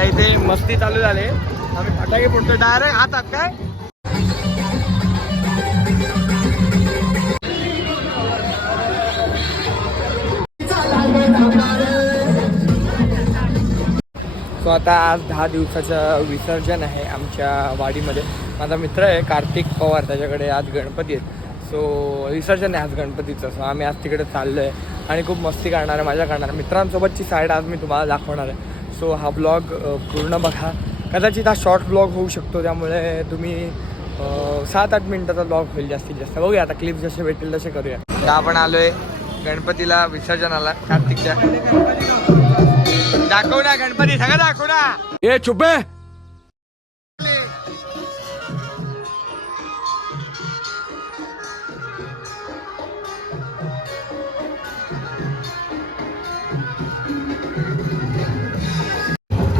आता इथे मस्ती चालू झाले. आम्ही फटाके फोडतो डायरेक्ट हातात काय. सो आता आज 10 दिवसाचं विसर्जन आहे आमच्या वाडीमध्ये. माझा मित्र आहे कार्तिक पवार, त्याच्याकडे आज गणपती आहेत. सो विसर्जन आहे आज गणपतीचं. सो आम्ही आज तिकडे चाललो आहे आणि खूप मस्ती करणार आहे, मजा करणार आहे. मित्रांसोबतची साईड आज मी तुम्हाला दाखवणार आहे. सो हा ब्लॉग पूर्ण बघा. कदाचित हा शॉर्ट ब्लॉग होऊ शकतो, त्यामुळे तुम्ही 7-8 मिनिटाचा ब्लॉग होईल जास्तीत जास्त. बघूया आता क्लिप जसे भेटेल तसे करूया. आता आपण आलोय गणपतीला विसर्जनाला कार्तिकच्या. दाखव ना गणपती, सगळं दाखव ना. ए चुपे.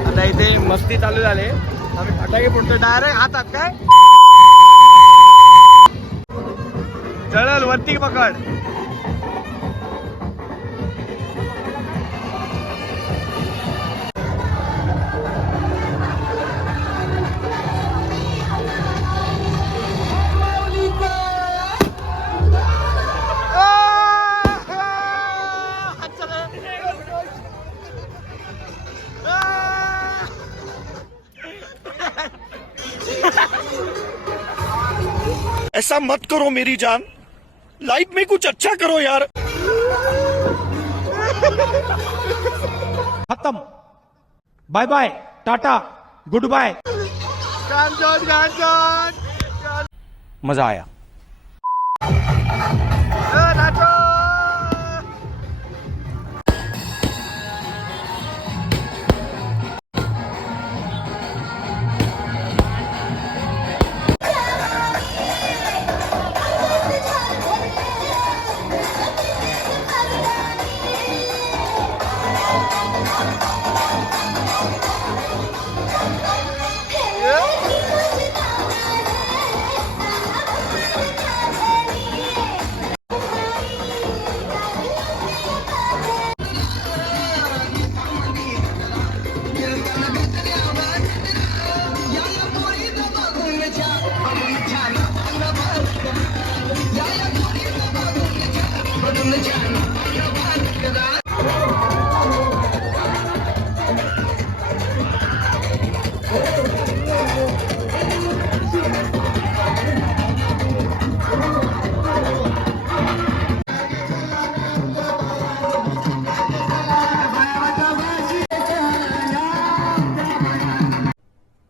आता इथे मस्ती चालू झाले. आम्ही फटाके फोडतो डायरेक्ट हातात काय. चढल वरती पकड. ऐसा मत करो मेरी जान, लाइफ में कुछ अच्छा करो यार. खत्म. Bye bye, tata, goodbye. मजा आया.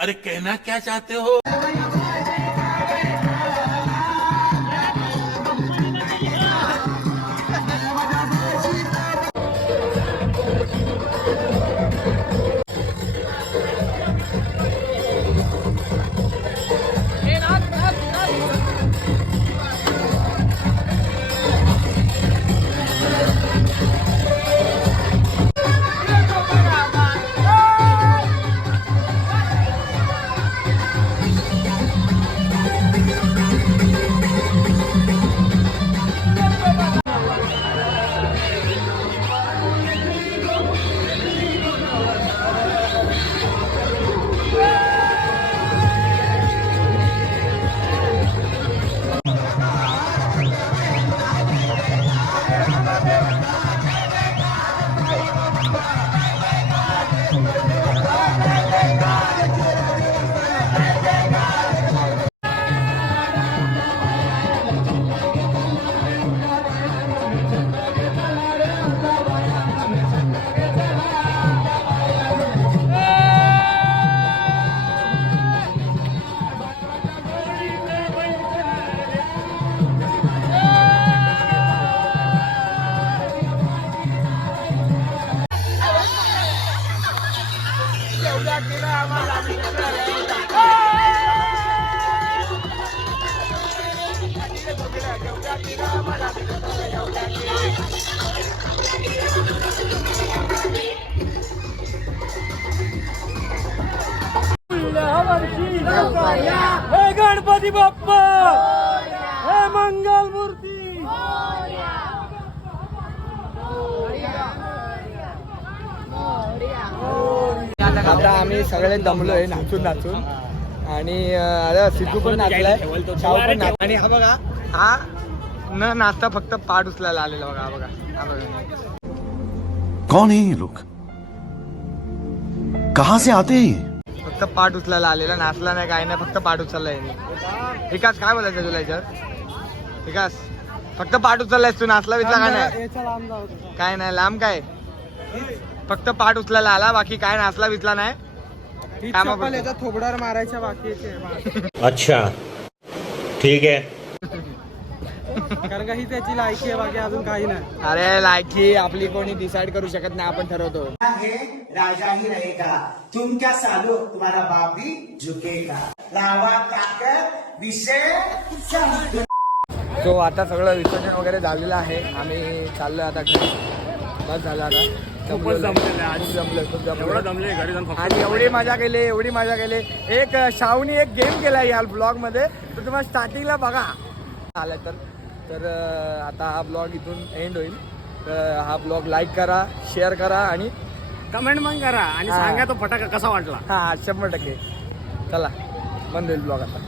अरे कहना क्या चाहते हो. हे गणपती बाप्पा, हे मंगल मूर्ती. आता आम्ही सगळे दमलोय नाचून नाचून आणि अरे सिद्धू पण नाचलाय, शाहू पण नाच आणि हा बघा हा न नाचता फक्त पाठ उचलायला आलेला बघा. हा बघा, हा बघा. कौन है ये लोग, कहां से आते हैं ये? फक्त पाठ उचलायला आलेला, नाचला नाही काय नाही, फक्त पाठ उचलला याने. विकास काय बोलायचं तुला याच्यावर? विकास फक्त पाठ उचललायस तू, नाचला विचला काय नाही? काय नाही लांब काय, फक्त पाठ उचलायला आला, बाकी काय नाचला विचला नाही. थोबडावर मारायच्या बाकी अच्छा ठीक है. कारण का ही त्याची लायकी आहे, बाकी अजून काही नाही. अरे लायकी आपली कोणी डिसाइड करू शकत नाही, आपण ठरवतो. राजा ही रहेगा, तुम क्या सालो, तुम्हारा बाप भी झुकेगा. लावा ताकद विषय. सो आता सगळं विसर्जन वगैरे झालेलं आहे, आम्ही चाललोय आता घरी. बस झालं आता, खूप जमलं आणि एवढी मजा केली. एक शाहूनी एक गेम केला या ब्लॉग मध्ये, तर तुम्हाला स्टार्टिंगला बघा आलं तर आता हा ब्लॉग इथून एंड होईल. तर हा ब्लॉग लाईक करा, शेअर करा आणि कमेंट पण करा आणि सांगा तो फटाका कसा वाटला. हा 100%. चला बंद होईल ब्लॉग आता.